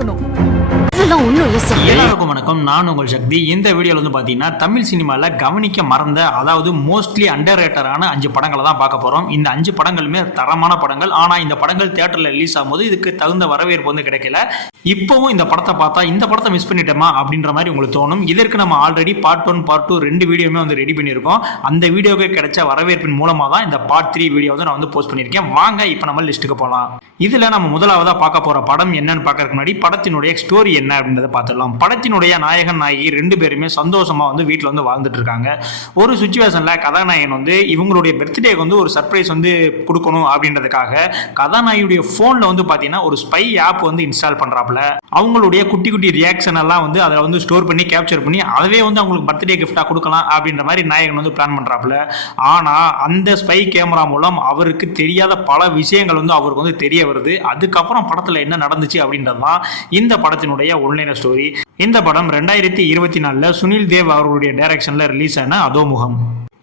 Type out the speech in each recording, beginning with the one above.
ஆகணும். எல்லாருக்கும் வணக்கம். நான் உங்கள் சக்தி. இந்த வீடியோவில் வந்து பார்த்தீங்கன்னா தமிழ் சினிமாவில் கவனிக்க மறந்த, அதாவது மோஸ்ட்லி அண்டர் ரேட்டரான 5 படங்களை தான் பார்க்க போகிறோம். இந்த 5 படங்களுமே தரமான படங்கள். ஆனால் இந்த படங்கள் தியேட்டரில் ரிலீஸ் ஆகும்போது இதுக்கு தகுந்த வரவேற்பு வந்து கிடைக்கல. இப்போவும் இந்த படத்தை பார்த்தா இந்த படத்தை மிஸ் பண்ணிட்டோமா அப்படின்ற மாதிரி உங்களுக்கு தோணும். இதற்கு நம்ம ஆல்ரெடி பார்ட் 1 பார்ட் 2 2 வீடியோமே வந்து ரெடி பண்ணியிருக்கோம். அந்த வீடியோக்கு கிடைச்ச வரவேற்பின் மூலமாக தான் இந்த பார்ட் 3 வீடியோ வந்து நான் வந்து போஸ்ட் பண்ணியிருக்கேன். வாங்க இப்போ நம்ம லிஸ்ட்டுக்கு போகலாம். இதில் நம்ம முதலாவதாக பார்க்க போகிற படம் என்னன்னு பார்க்கறதுக்கு முன்னாடி படத்தினுடைய ஸ்டோரி என்ன அப்படின்றத பார்த்துடலாம். படத்தினுடைய நாயகன் நாயகி 2 பேருமே சந்தோஷமா வந்து வீட்டில் வந்து வாழ்ந்துட்டு இருக்காங்க. ஒரு சுச்சுவேஷன்ல கதாநாயகன் வந்து இவங்களுடைய பர்த்டேக்கு வந்து ஒரு சர்ப்ரைஸ் வந்து கொடுக்கணும் அப்படின்றதுக்காக கதாநாயகியுடைய போன்ல வந்து பாத்தீங்கன்னா ஒரு ஸ்பை ஆப் வந்து இன்ஸ்டால் பண்றாப்ல. அவங்களுடைய குட்டி குட்டி ரியாக்ஷன் எல்லாம் வந்து அதில் வந்து ஸ்டோர் பண்ணி கேப்சர் பண்ணி அதவே வந்து அவங்களுக்கு பர்த்டே கிஃப்டா கொடுக்கலாம் அப்படின்ற மாதிரி நாயகன் வந்து பிளான் பண்றாப்ல. ஆனா அந்த ஸ்பை கேமரா மூலம் அவருக்கு தெரியாத பல விஷயங்கள் வந்து அவருக்கு வந்து தெரிய வருது. அதுக்கப்புறம் படத்துல என்ன நடந்துச்சு அப்படின்றதுதான் இந்த படத்தினுடைய ஒன்லைனர் ஸ்டோரி. இந்த படம் 2024 சுனில் தேவ் அவர்களுடைய டைரக்ஷன்ல ரிலீஸ் ஆன அதோமுகம்.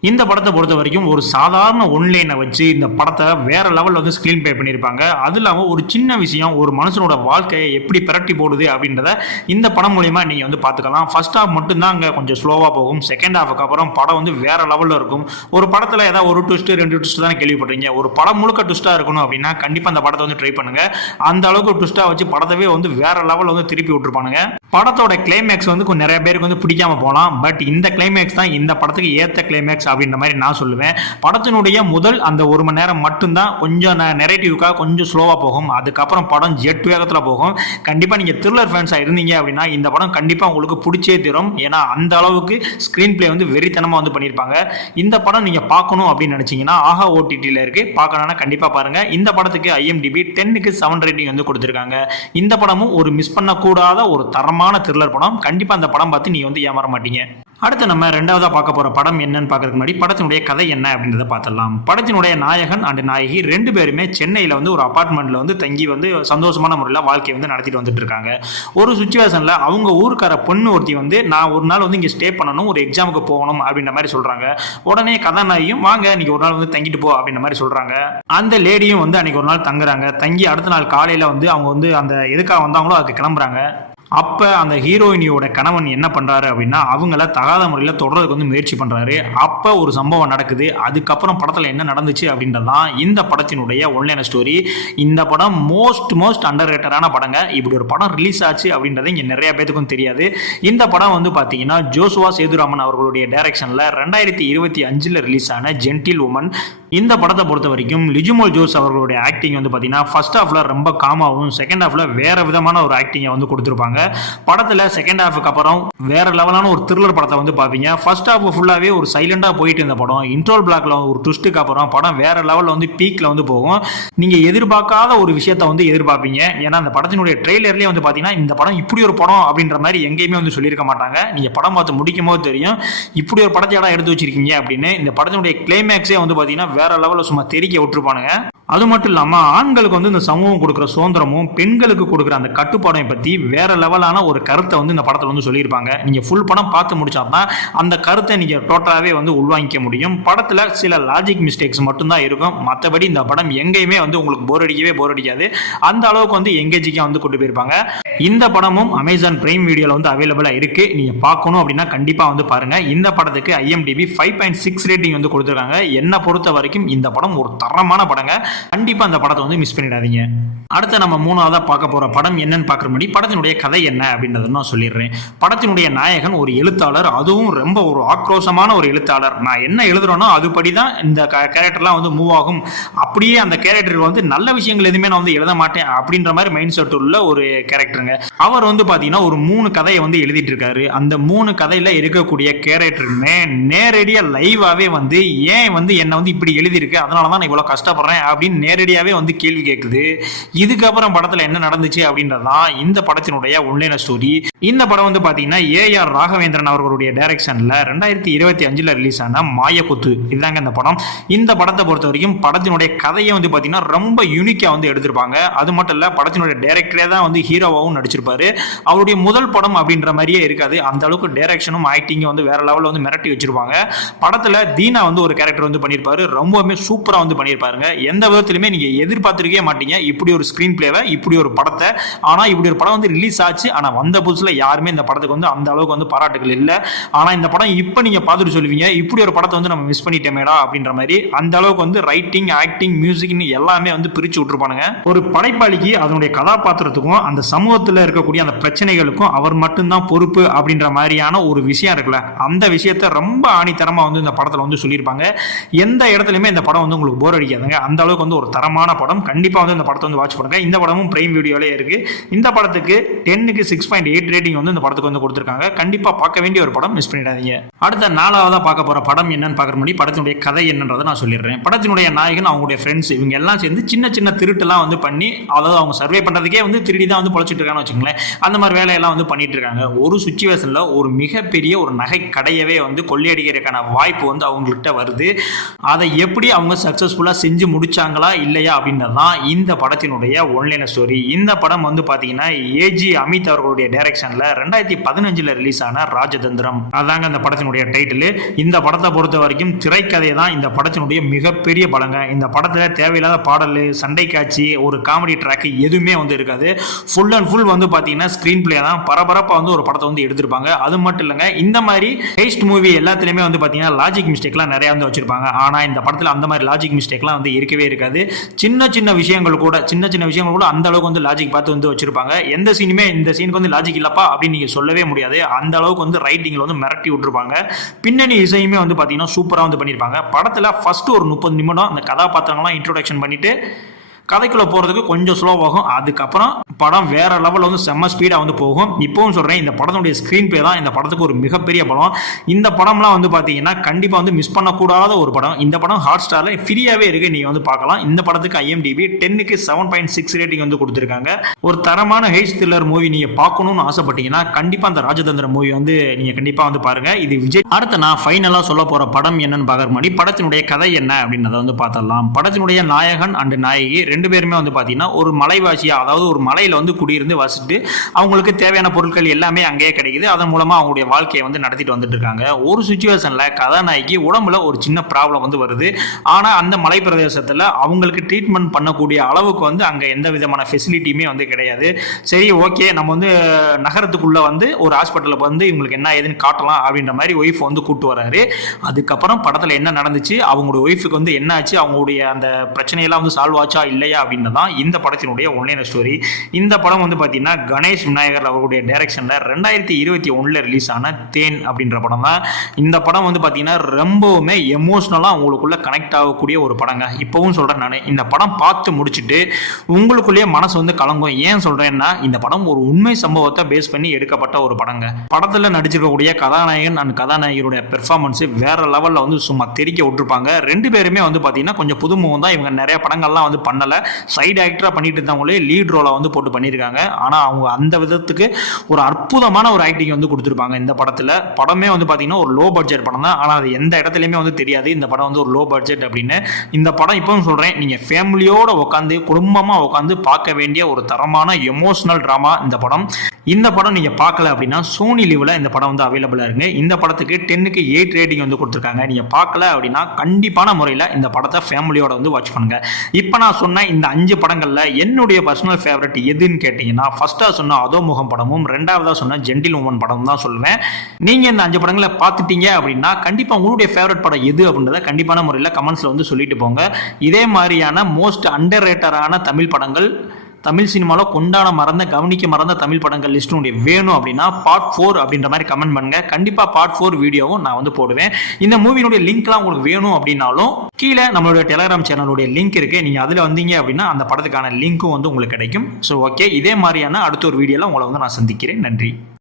இந்த படத்தை பொறுத்த வரைக்கும் ஒரு சாதாரண ஒன்லைனை வச்சு இந்த படத்தை வேற லெவலில் வந்து ஸ்க்ரீன் பிளே பண்ணியிருப்பாங்க. அது இல்லாமல் ஒரு சின்ன விஷயம் ஒரு மனுஷனோட வாழ்க்கையை எப்படி பிரட்டி போடுது அப்படின்றத இந்த படம் மூலியமா நீங்கள் வந்து பார்த்துக்கலாம். ஃபர்ஸ்ட் ஹாஃப் மட்டும்தான் அங்கே கொஞ்சம் ஸ்லோவாக போகும். செகண்ட் ஹாஃபுக்கு அப்புறம் படம் வந்து வேற லெவலில் இருக்கும். ஒரு படத்தில் ஏதாவது ஒரு ட்விஸ்ட் 2 ட்விஸ்ட் தான் கேள்விப்பட்டீங்க. ஒரு படம் முழுக்க ட்விஸ்ட்டாக இருக்கணும் அப்படின்னா கண்டிப்பாக அந்த படத்தை வந்து ட்ரை பண்ணுங்க. அந்த அளவுக்கு ட்விஸ்ட்டாக வச்சு படத்தவே வந்து வேற லெவலில் வந்து திருப்பி விட்டுருப்பானுங்க. படத்தோட கிளைமேக்ஸ் வந்து கொஞ்சம் நிறைய பேருக்கு வந்து பிடிக்காம போகலாம். பட் இந்த கிளைமேக்ஸ் தான் இந்த படத்துக்கு ஏற்ற கிளைமேக்ஸ் அப்படின்ற மாதிரி நான் சொல்லுவேன். படத்தினுடைய முதல் அந்த 1 மணி நேரம் மட்டும்தான் கொஞ்சம் நெரேட்டிவ்க்காக கொஞ்சம் ஸ்லோவா போகும். அதுக்கப்புறம் படம் ஜெட் வேகத்தில் போகும். கண்டிப்பா நீங்க த்ரில்லர் ஃபேன்ஸா இருந்தீங்க அப்படின்னா இந்த படம் கண்டிப்பா உங்களுக்கு பிடிச்சே தரும். ஏன்னா அந்த அளவுக்கு ஸ்கிரீன் பிளே வந்து வெறித்தனமா வந்து பண்ணியிருப்பாங்க. இந்த படம் நீங்க பார்க்கணும் அப்படின்னு நினைச்சீங்கன்னா ஆஹா ஓடிடியில் இருக்கு, பார்க்கணும்னா கண்டிப்பா பாருங்க. இந்த படத்துக்கு IMDb 10க்கு 7 ரேட்டிங் வந்து கொடுத்திருக்காங்க. இந்த படமும் ஒரு மிஸ் பண்ணக்கூடாத ஒரு தரமான த்ரில்லர் படம். கண்டிப்பா அந்த படம் பார்த்து நீங்க வந்து ஏமாற மாட்டீங்க. அடுத்து நம்ம ரெண்டாவதா பார்க்க போற படம் என்னன்னு பார்க்கறதுக்கு முன்னாடி படத்தினுடைய கதை என்ன அப்படின்றத பார்த்துடலாம். படத்தினுடைய நாயகன் அண்ட் நாயகி 2 பேருமே சென்னையில் வந்து ஒரு அபார்ட்மெண்ட்ல வந்து தங்கி வந்து சந்தோஷமான முறையில் வாழ்க்கையை வந்து நடத்திட்டு வந்துட்டு இருக்காங்க. ஒரு சுச்சுவேஷன்ல அவங்க ஊருக்கார பொண்ணு ஒருத்தி வந்து நான் ஒரு நாள் வந்து இங்கே ஸ்டே பண்ணணும், ஒரு எக்ஸாமுக்கு போகணும் அப்படின்ற மாதிரி சொல்றாங்க. உடனே கதாநாயகியும் வாங்க இன்னைக்கு ஒரு நாள் வந்து தங்கிட்டு போ அப்படின்ற மாதிரி சொல்றாங்க. அந்த லேடியும் வந்து அன்னைக்கு ஒரு நாள் தங்குறாங்க. தங்கி அடுத்த நாள் காலையில வந்து அவங்க வந்து அந்த எதுக்காக வந்தாங்களோ அதுக்கு கிளம்புறாங்க. அப்ப அந்த ஹீரோயினியோட கணவன் என்ன பண்றாரு அப்படின்னா அவங்கள தகாத முறையில் தொடர்றதுக்கு வந்து முயற்சி பண்றாரு. அப்ப ஒரு சம்பவம் நடக்குது. அதுக்கப்புறம் படத்துல என்ன நடந்துச்சு அப்படின்றதான் இந்த படத்தினுடைய ஒன்லைனர் ஸ்டோரி. இந்த படம் மோஸ்ட் அண்டர் ரேட்டடான படங்க. இப்படி ஒரு படம் ரிலீஸ் ஆச்சு அப்படின்றது இங்க நிறைய பேருக்கும் தெரியாது. இந்த படம் வந்து பாத்தீங்கன்னா ஜோசுவா சேதுராமன் அவர்களுடைய டைரக்ஷன்ல 2025 ரிலீஸ் ஆன ஜென்டில் உமன். இந்த படத்தை பொறுத்த வரைக்கும் லிஜுமோல் ஜோஸ் அவர்களுடைய ஆக்டிங் வந்து பாத்தீங்கன்னா ஃபர்ஸ்ட் ஹாஃப்ல ரொம்ப காமாவும் செகண்ட் ஹாஃப்ல வேற விதமான ஒரு ஆக்டிங்கை வந்து கொடுத்திருப்பாங்க. படத்துல செகண்ட் ஹாஃப்க்கு அப்புறம் வேற லெவலான ஒரு த்ரில்லர் படத்தை வந்து பாப்பீங்க. ஃபர்ஸ்ட் ஹாஃப் ஃபுல்லாவே ஒரு சைலண்டா போயிட்டு இருந்த படம் இன்ட்ரோல் பிளாக்ல ஒரு ட்விஸ்ட்டுக்கு அப்புறம் படம் வேற லெவல்ல வந்து பீக்ல வந்து போகும். நீங்க எதிர்பார்க்காத ஒரு விஷயத்த வந்து எதிர்பார்ப்பீங்க. ஏன்னா அந்த படத்தினுடைய ட்ரெய்லர்லயே வந்து பாத்தீங்கன்னா இந்த படம் இப்படி ஒரு படம் அப்படின்ற மாதிரி எங்கேயுமே வந்து சொல்லியிருக்க மாட்டாங்க. நீங்க படம் பார்த்து முடிக்கும் போது தெரியும் இப்படி ஒரு படத்தை எடுத்து வச்சிருக்கீங்க அப்படின்னு. இந்த படத்தினுடைய கிளைமேக்ஸே வந்து பாத்தீங்கன்னா வேற லெவல்ல சும்மா தெரிக்க விட்டுருப்பானுங்க. அது மட்டும் இல்லாம ஆண்களுக்கு வந்து இந்த சமூகம் கொடுக்குற சுதந்திரமும் பெண்களுக்கு கொடுக்குற அந்த கட்டுப்பாடையும் பத்தி வேற லெவலான ஒரு கருத்தை வந்து இந்த படத்துல வந்து சொல்லியிருப்பாங்க. நீங்க ஃபுல் படம் பார்த்து முடிச்சாதான் அந்த கருத்தை நீங்க டோட்டலாவே வந்து உள்வாங்கிக்க முடியும். படத்துல சில லாஜிக் மிஸ்டேக்ஸ் மட்டும்தான் இருக்கும். மற்றபடி இந்த படம் எங்கேயுமே வந்து உங்களுக்கு போர் அடிக்காது. அந்த அளவுக்கு வந்து எங்கேஜிக்கா வந்து கொண்டு போயிருப்பாங்க. இந்த படமும் அமேசான் பிரைம் வீடியோல வந்து அவைலபிளா இருக்கு. நீங்க பார்க்கணும் அப்படின்னா கண்டிப்பா வந்து பாருங்க. இந்த படத்துக்கு IMDb 5.6 ரேட்டிங் வந்து கொடுத்திருக்காங்க. என்ன பொறுத்த வரைக்கும் இந்த படம் ஒரு தரமான படங்க. கண்டிப்பா அந்த படத்தை வந்து மிஸ் பண்ணிடாதீங்க. அடுத்து நம்ம மூணாவதா பார்க்க போற படம் என்னன்னு பார்க்குற முன்னாடி படத்தினுடைய கதை என்ன அப்படின்றத நான் சொல்லிடுறேன். படத்தினுடைய நாயகன் ஒரு எழுத்தாளர். அதுவும் ரொம்ப ஒரு ஆக்ரோஷமான ஒரு எழுத்தாளர். நான் என்ன எழுதுறேனோ அதுபடி தான் இந்த கேரக்டர்லாம் வந்து மூவ் ஆகும். அப்படியே அந்த கேரக்டர் வந்து நல்ல விஷயங்கள் எதுவுமே நான் வந்து எழுத மாட்டேன் அப்படின்ற மாதிரி மைண்ட் செட் உள்ள ஒரு கேரக்டருங்க. அவர் வந்து பாத்தீங்கன்னா ஒரு 3 கதையை வந்து எழுதிட்டு இருக்காரு. அந்த 3 கதையில இருக்கக்கூடிய கேரக்டருமே நேரடியா லைவாவே வந்து ஏன் வந்து என்ன வந்து இப்படி எழுதியிருக்கு, அதனாலதான் நான் இவ்வளவு கஷ்டப்படுறேன் அப்படின்னு நேரடியாவே வந்து கேள்வி கேட்குது. இதுக்கப்புறம் படத்துல என்ன நடந்துச்சு அப்படின்றதான் இந்த படத்தினுடைய ஒன்லைனர் ஸ்டோரி. இந்த படம் வந்து பாத்தீங்கன்னா AR ராகவேந்திரன் அவர்களுடைய டைரக்ஷன்ல 2025 ரிலீஸ் ஆன மாயக்குத்து. இதுதாங்க இந்த படம். இந்த படத்தை பொறுத்த வரைக்கும் படத்தினுடைய கதையை வந்து பாத்தீங்கன்னா ரொம்ப யூனிக்கா வந்து எடுத்திருப்பாங்க. அது மட்டும் இல்ல படத்தினுடைய டைரக்டரே தான் வந்து ஹீரோவாகவும் வந்து நடிச்சிருப்பாரு. அவருடைய முதல் படம் அப்படின்ற மாதிரியே இருக்காது. அந்த அளவுக்கு டைரக்ஷனும் ஆக்டிங்கும் வந்து வேற லெவலில் வந்து மிரட்டி வச்சிருப்பாங்க. படத்தில் தீனா வந்து ஒரு கேரக்டர் வந்து பண்ணியிருப்பாரு. ரொம்பவுமே சூப்பராக வந்து பண்ணியிருப்பாருங்க. எந்த விதத்திலுமே நீங்கள் எதிர்பார்த்துருக்கே மாட்டீங்க இப்படி ஒரு ஸ்க்ரீன் பிளேவை, இப்படி ஒரு படத்தை. ஆனால் இப்படி ஒரு படம் வந்து ரிலீஸ் ஆச்சு. ஆனால் வந்த புதுசில் யாருமே இந்த படத்துக்கு வந்து அந்த அளவுக்கு வந்து பாராட்டுகள் இல்லை. ஆனால் இந்த படம் இப்போ நீங்கள் பார்த்துட்டு சொல்லுவீங்க இப்படி ஒரு படத்தை வந்து நம்ம மிஸ் பண்ணிட்டோமேடா அப்படின்ற மாதிரி. அந்த அளவுக்கு வந்து ரைட்டிங், ஆக்டிங், மியூசிக்னு எல்லாமே வந்து பிரித்து விட்டுருப்பானுங்க. ஒரு படைப்பாளிக்கு அதனுடைய கதாபாத்திரத்துக்கும் அந்த சமூகத்தில் இருக்கக்கூடிய அந்த பிரச்சனைகளுக்கும் அவர் மட்டும்தான் பொறுப்பு அப்படின்ற மாதிரியான ஒரு விஷயம் இருக்குல்ல, அந்த விஷயத்தை ரொம்ப ஆணித்தரமாக வந்து இந்த படத்தில் வந்து சொல்லியிருப்பாங்க. எந்த இடத்துலையுமே இந்த படம் வந்து உங்களுக்கு போர் அடிக்காதுங்க. அந்த அளவுக்கு வந்து ஒரு தரமான படம். கண்டிப்பாக வந்து இந்த படத்தை வந்து வாட்ச் பண்ணுங்க. இந்த படமும் பிரைம் வீடியோலே இருக்கு. இந்த படத்துக்கு 10க்கு 6.8 ரேட்டிங் வந்து இந்த படத்துக்கு வந்து கொடுத்துருக்காங்க. கண்டிப்பாக பார்க்க வேண்டிய ஒரு படம், மிஸ் பண்ணிடாதீங்க. அடுத்த 4வதா பார்க்க போற படம் என்னன்னு பார்க்குற முன்னாடி படத்தினுடைய கதை என்னன்றதை நான் சொல்லிடுறேன். படத்தினுடைய நாயகன், அவங்களுடைய ஃப்ரெண்ட்ஸ், இவங்க எல்லாம் சேர்ந்து சின்ன சின்ன திருட்டுலாம் வந்து பண்ணி, அதாவது அவங்க சர்வே பண்றதுக்கே வந்து திருடி தான் வந்து பொழைச்சிட்டு இருக்கான்னு வச்சுங்களேன். அந்த மாதிரி வேலையெல்லாம் வந்து பண்ணிட்டு இருக்காங்க. ஒரு சுச்சுவேஷன்ல ஒரு மிகப்பெரிய ஒரு நகை கடையவே வந்து கொள்ளையடிக்கிறதுக்கான வாய்ப்பு வந்து அவங்கள்ட்ட வருது. அதை எப்படி அவங்க சக்சஸ்ஃபுல்லா செஞ்சு முடிச்சாங்களா இல்லையா அப்படின்றது தான் இந்த படத்தினுடைய ஒன்லைனர் ஸ்டோரி. இந்த படம் வந்து பாத்தீங்கன்னா ஏஜி அமித் அவர்களுடைய டைரக்ஷன்ல 2015 ரிலீஸ் ஆன ராஜதந்திரம், அதாங்க அந்த படத்தினுடைய டைட்டில். இந்த படத்தை பொறுத்த வரைக்கும் திரைக்கதை தான் இந்த படத்தினுடைய மிகப்பெரிய பலங்க. இந்த படத்துல தேவையில்லாத பாடல், சண்டை காட்சி, ஒரு காமெடி ட்ராக் எதுவுமே வந்து இருக்காது. ஃபுல் அண்ட் ஃபுல் வந்து பாத்தீங்கன்னா ஸ்கிரீன் பிளே தான். பரபரப்பா வந்து ஒரு படத்தை வந்து எடுத்திருப்பாங்க. அது மட்டும் இல்லைங்க, இந்த மாதிரி ஹெய்ஸ்ட் மூவி எல்லாத்துலயுமே வந்து பாத்தீங்கன்னா லாஜிக் மிஸ்டேக்லாம் நிறைய வந்து வச்சிருப்பாங்க. ஆனா இந்த படத்துல அந்த மாதிரி லாஜிக் மிஸ்டேக்லாம் வந்து இருக்கவே இருக்காது. சின்ன சின்ன விஷயங்கள் கூட அந்த அளவுக்கு வந்து லாஜிக் பார்த்து வந்து வச்சிருப்பாங்க. எந்த சீனுமே இந்த சீனுக்கு வந்து லாஜிக் இல்லப்பா அப்படின்னு நீங்க சொல்லவே முடியாது. அந்த அளவுக்கு வந்து ரைட்டிங்ல வந்து மிரட்டி விட்டுருப்பாங்க. பின்னணி இசையுமே வந்து பாத்தீங்கன்னா சூப்பரா வந்து பண்ணிருப்பாங்க. படத்துல ஃபர்ஸ்ட் ஒரு 30 நிமிடம் அந்த கதாபாத்திரங்கள்லாம் இன்ட்ரோடக்ஷன் பண்ணிட்டு கதைக்குள்ள போறதுக்கு கொஞ்சம் ஸ்லோவாகும். அதுக்கப்புறம் படம் வேற லெவலில் வந்து செம்ம ஸ்பீடாக வந்து போகும். இப்பவும் சொல்றேன், இந்த படத்தினுடைய ஸ்கிரீன் பிளே தான் இந்த படத்துக்கு ஒரு மிகப்பெரிய பலம். இந்த படம்லாம் வந்து பார்த்தீங்கன்னா கண்டிப்பாக வந்து மிஸ் பண்ணக்கூடாத ஒரு படம். இந்த படம் ஹாட் ஸ்டாரில் ஃப்ரீயாகவே இருக்கு, நீங்கள் வந்து பார்க்கலாம். இந்த படத்துக்கு IMDb 10க்கு 7.6 ரேட்டிங் வந்து கொடுத்துருக்காங்க. ஒரு தரமான ஹெய்ஸ் த்ரில்லர் மூவி நீங்கள் பார்க்கணும்னு ஆசைப்பட்டீங்கன்னா கண்டிப்பாக அந்த ராஜதந்திர மூவி வந்து நீங்கள் கண்டிப்பாக வந்து பாருங்க. இது விஜய். அடுத்து நான் ஃபைனலாக சொல்ல போகிற படம் என்னன்னு பார்க்குற மாதிரி படத்தினுடைய கதை என்ன அப்படின்றத வந்து பார்த்தலாம். படத்தினுடைய நாயகன் அண்ட் நாயகி ரெண்டு பேருமே வந்து பார்த்தீங்கன்னா ஒரு மலைவாசியா, அதாவது ஒரு மலையில் வந்து குடியிருந்து வசிட்டு அவங்களுக்கு தேவையான பொருட்கள் எல்லாமே அங்கேயே கிடைக்குது. அதன் மூலமா அவங்களுடைய வாழ்க்கையை வந்து நடத்திட்டு வந்துட்டு இருக்காங்க. ஒரு சுச்சுவேஷன்ல கதாநாயகி உடம்புல ஒரு சின்ன ப்ராப்ளம் வந்து வருது. ஆனா அந்த மலை பிரதேசத்துல அவங்களுக்கு ட்ரீட்மெண்ட் பண்ணக்கூடிய அளவுக்கு வந்து அங்க எந்த விதமான ஃபெசிலிட்டியுமே வந்து கிடையாது. சரி, ஓகே, நம்ம வந்து நகரத்துக்குள்ள வந்து ஒரு ஹாஸ்பிட்டலுக்கு வந்து இவங்களுக்கு என்ன ஏதுன்னு காட்டலாம் அப்படின்ற மாதிரி ஒய்ஃப் வந்து கூட்டு வராரு. அதுக்கப்புறம் படத்துல என்ன நடந்துச்சு, அவங்களுடைய ஒய்ஃபுக்கு வந்து என்ன ஆச்சு, அவங்களுடைய அந்த பிரச்சனையெல்லாம் வந்து சால்வ் ஆச்சா இல்லையா அப்படின்றதான் இந்த படத்தினுடைய ஒன்லைனர் ஸ்டோரி. இந்த படம் வந்து பார்த்தீங்கன்னா கணேஷ் விநாயகர் அவருடைய டைரக்ஷன்ல 2021 ரிலீஸ் ஆன தேன் அப்படின்ற படம் தான். இந்த படம் வந்து பார்த்தீங்கன்னா ரொம்பவுமே எமோஷனலாக உங்களுக்குள்ள கனெக்ட் ஆகக்கூடிய ஒரு படங்க. இப்பவும் சொல்றேன், நான் இந்த படம் பார்த்து முடிச்சுட்டு உங்களுக்குள்ளேயே மனசு வந்து கலங்கும். ஏன் சொல்றேன்னா, இந்த படம் ஒரு உண்மை சம்பவத்தை பேஸ் பண்ணி எடுக்கப்பட்ட ஒரு படங்க. படத்தில் நடிச்சிருக்கக்கூடிய கதாநாயகன் அண்ட் கதாநாயகருடைய பெர்ஃபார்மன்ஸ் வேற லெவலில் வந்து சும்மா தெரிக்க விட்டுருப்பாங்க. ரெண்டு பேருமே வந்து பார்த்தீங்கன்னா கொஞ்சம் புதுமுகம் தான். இவங்க நிறைய படங்கள்லாம் வந்து பண்ணல, சைடு ஆக்டரா பண்ணிட்டு இருந்தவங்களே லீட் ரோலை வந்து போட்டு பண்ணியிருக்காங்க. ஆனால் அவங்க அந்த விதத்துக்கு ஒரு அற்புதமான ஒரு ஆக்டிங் வந்து கொடுத்துருப்பாங்க இந்த படத்தில். படமே வந்து பார்த்தீங்கன்னா ஒரு லோ பட்ஜெட் படம் தான். ஆனால் அது எந்த இடத்துலையுமே வந்து தெரியாது இந்த படம் வந்து ஒரு லோ பட்ஜெட் அப்படின்னு. இந்த படம் இப்பவும் சொல்கிறேன், நீங்கள் ஃபேமிலியோட உட்காந்து குடும்பமாக உட்காந்து பார்க்க வேண்டிய ஒரு தரமான எமோஷனல் ட்ராமா இந்த படம். இந்த படம் நீங்கள் பார்க்கல அப்படின்னா சோனி லிவ்ல இந்த படம் வந்து அவைலபிளாக இருக்குங்க. இந்த படத்துக்கு 10க்கு 8 ரேட்டிங் வந்து கொடுத்துருக்காங்க. நீங்கள் பார்க்கல அப்படின்னா கண்டிப்பான முறையில் இந்த படத்தை ஃபேமிலியோட வந்து வாட்ச் பண்ணுங்க. இப்போ நான் சொன்ன இந்த 5 படங்கள்ல என்னுடைய பர்சனல் ஃபேவரட் எதுன்னு கேட்டீங்கன்னா, ஃபர்ஸ்டா சொன்ன அதோமுகம் படமும், ரெண்டாவதா சொன்ன ஜென்டில் உமன் படமும் தான் சொல்லுவேன். நீங்க இந்த 5 படங்களை பார்த்துட்டீங்க அப்படின்னா கண்டிப்பா உங்களுடைய ஃபேவரட் படம் எது அப்படின்றத கண்டிப்பான முறையில் கமெண்ட்ஸ்ல வந்து சொல்லிட்டு போங்க. இதே மாதிரியான மோஸ்ட் அண்டர் ரேட்டரான தமிழ் படங்கள், தமிழ் சினிமாவில் கவனிக்க மறந்த தமிழ் படங்கள் லிஸ்ட் உங்களுக்கு வேணும் அப்படின்னா பார்ட் 4 அப்படின்ற மாதிரி கமெண்ட் பண்ணுங்க. கண்டிப்பா பார்ட் 4 வீடியோவும் நான் வந்து போடுவேன். இந்த மூவியினுடைய லிங்க்லாம் உங்களுக்கு வேணும் அப்படின்னாலும் கீழே நம்மளுடைய டெலிகிராம் சேனலுடைய லிங்க் இருக்கு. நீங்க அதுல வந்தீங்க அப்படின்னா அந்த படத்துக்கான லிங்க்கும் வந்து உங்களுக்கு கிடைக்கும். ஸோ ஓகே, இதே மாதிரியான அடுத்த ஒரு வீடியோல உங்களை வந்து நான் சந்திக்கிறேன். நன்றி.